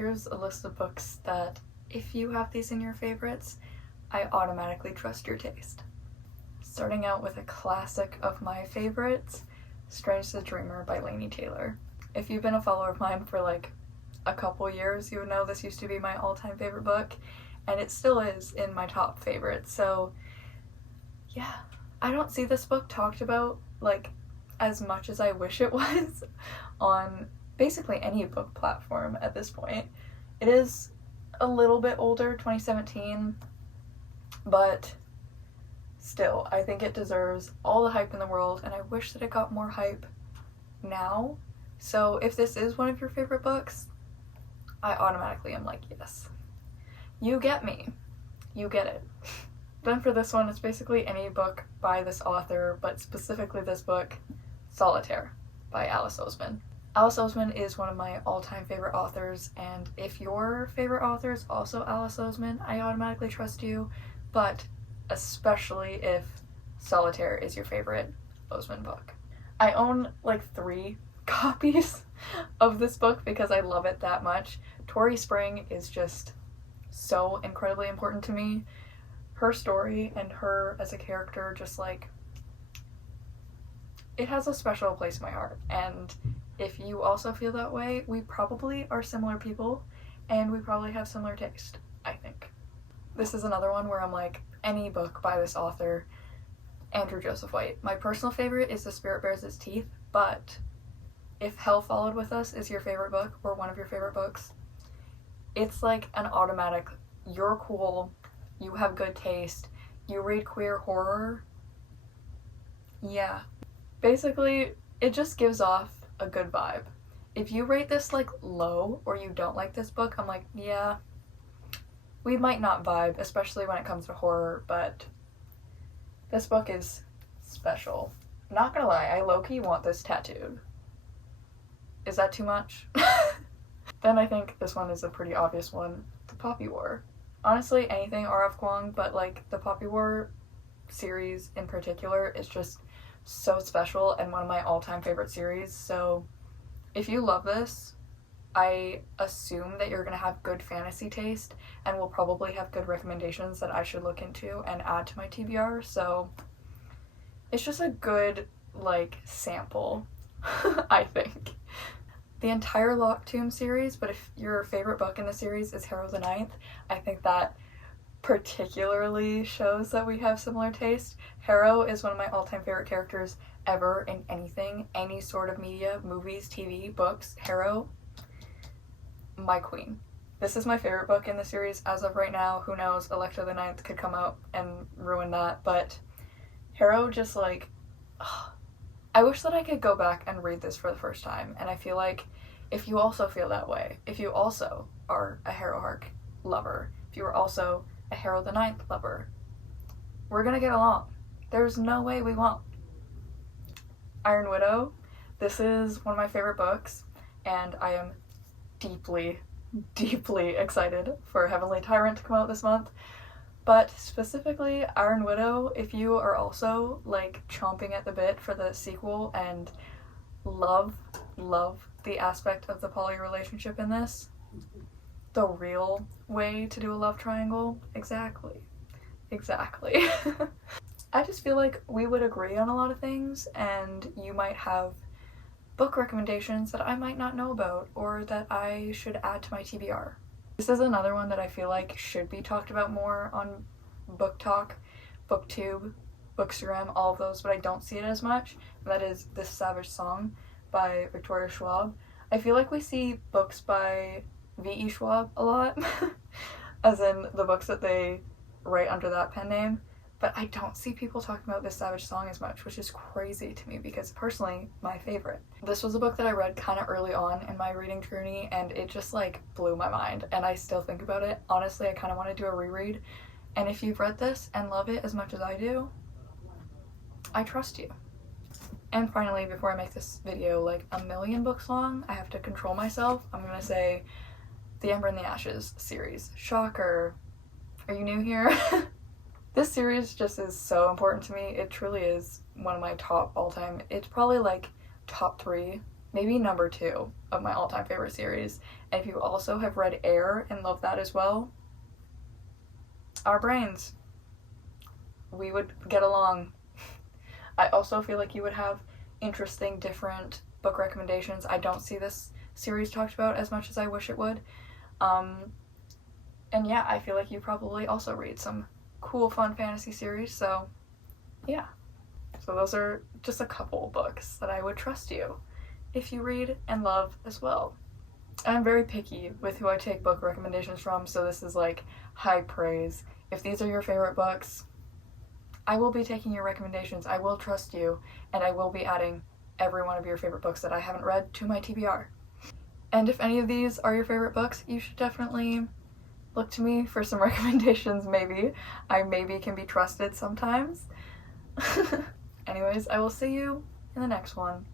here's a list of books that, if you have these in your favorites, I automatically trust your taste. Starting out with a classic of my favorites, Strange the Dreamer by Laini Taylor. If you've been a follower of mine for like a couple years, you would know this used to be my all-time favorite book, and it still is in my top favorites. So yeah, I don't see this book talked about like as much as I wish it was on basically any book platform at this point. It is a little bit older, 2017, but still, I think it deserves all the hype in the world, and I wish that it got more hype now. So if this is one of your favorite books, I automatically am like, yes, you get me, you get it. Then for this one, it's basically any book by this author, but specifically this book, Solitaire by Alice Oseman. Alice Oseman is one of my all-time favorite authors, and if your favorite author is also Alice Oseman, I automatically trust you, but especially if Solitaire is your favorite Oseman book. I own like 3 copies of this book because I love it that much. Tori Spring is just so incredibly important to me. Her story and her as a character, just like, it has a special place in my heart, and if you also feel that way, we probably are similar people, and we probably have similar taste, I think. This is another one where I'm like, any book by this author, Andrew Joseph White. My personal favorite is The Spirit Bears Its Teeth, but if Hell Followed With Us is your favorite book, or one of your favorite books, it's like an automatic, you're cool, you have good taste, you read queer horror. Yeah. Basically, it just gives off a good vibe. If you rate this like low, or you don't like this book, I'm like, yeah, we might not vibe, especially when it comes to horror, but this book is special. Not gonna lie, I low-key want this tattooed. Is that too much? Then I think this one is a pretty obvious one, The Poppy War. Honestly, anything R.F. Kuang, but like the Poppy War series in particular is just so special and one of my all-time favorite series. So if you love this, I assume that you're gonna have good fantasy taste and will probably have good recommendations that I should look into and add to my TBR. So it's just a good like sample, I think. The entire Locked Tomb series, but if your favorite book in the series is Harrow the Ninth, I think that particularly shows that we have similar taste. Harrow is one of my all-time favorite characters ever in anything, any sort of media, movies, TV, books. Harrow, my queen. This is my favorite book in the series as of right now. Who knows, Electra the Ninth could come out and ruin that, but Harrow just like, I wish that I could go back and read this for the first time, and I feel like if you also feel that way, if you also are a Harrow Hark lover, if you are also a Harrow the Ninth lover, we're gonna get along. There's no way we won't. Iron Widow, this is one of my favorite books, and I am deeply, deeply excited for Heavenly Tyrant to come out this month. But specifically, Iron Widow, if you are also like chomping at the bit for the sequel and love the aspect of the poly relationship in this, the real way to do a love triangle, exactly. I just feel like we would agree on a lot of things, and you might have book recommendations that I might not know about or that I should add to my TBR. This is another one that I feel like should be talked about more on Book Talk, BookTube, Bookstagram, all of those, but I don't see it as much. And that is This Savage Song by Victoria Schwab. I feel like we see books by V.E. Schwab a lot, as in the books that they write under that pen name, but I don't see people talking about This Savage Song as much, which is crazy to me because personally, my favorite. This was a book that I read kind of early on in my reading journey, and it just like blew my mind, and I still think about it. Honestly, I kind of want to do a reread, and if you've read this and love it as much as I do, I trust you. And finally, before I make this video like a million books long, I have to control myself. I'm gonna say the Ember and the Ashes series. Shocker. Are you new here? This series just is so important to me. It truly is one of my top all-time. It's probably like top 3 maybe number 2 of my all-time favorite series. And if you also have read Air and love that as well, our brains, we would get along. I also feel like you would have interesting, different book recommendations. I don't see this series talked about as much as I wish it would. And yeah, I feel like you probably also read some cool, fun fantasy series, so yeah. So those are just a couple books that I would trust you if you read and love as well. I'm very picky with who I take book recommendations from, so this is like high praise. If these are your favorite books, I will be taking your recommendations. I will trust you, and I will be adding every one of your favorite books that I haven't read to my TBR. And if any of these are your favorite books, you should definitely look to me for some recommendations, maybe. I maybe can be trusted sometimes. Anyways, I will see you in the next one.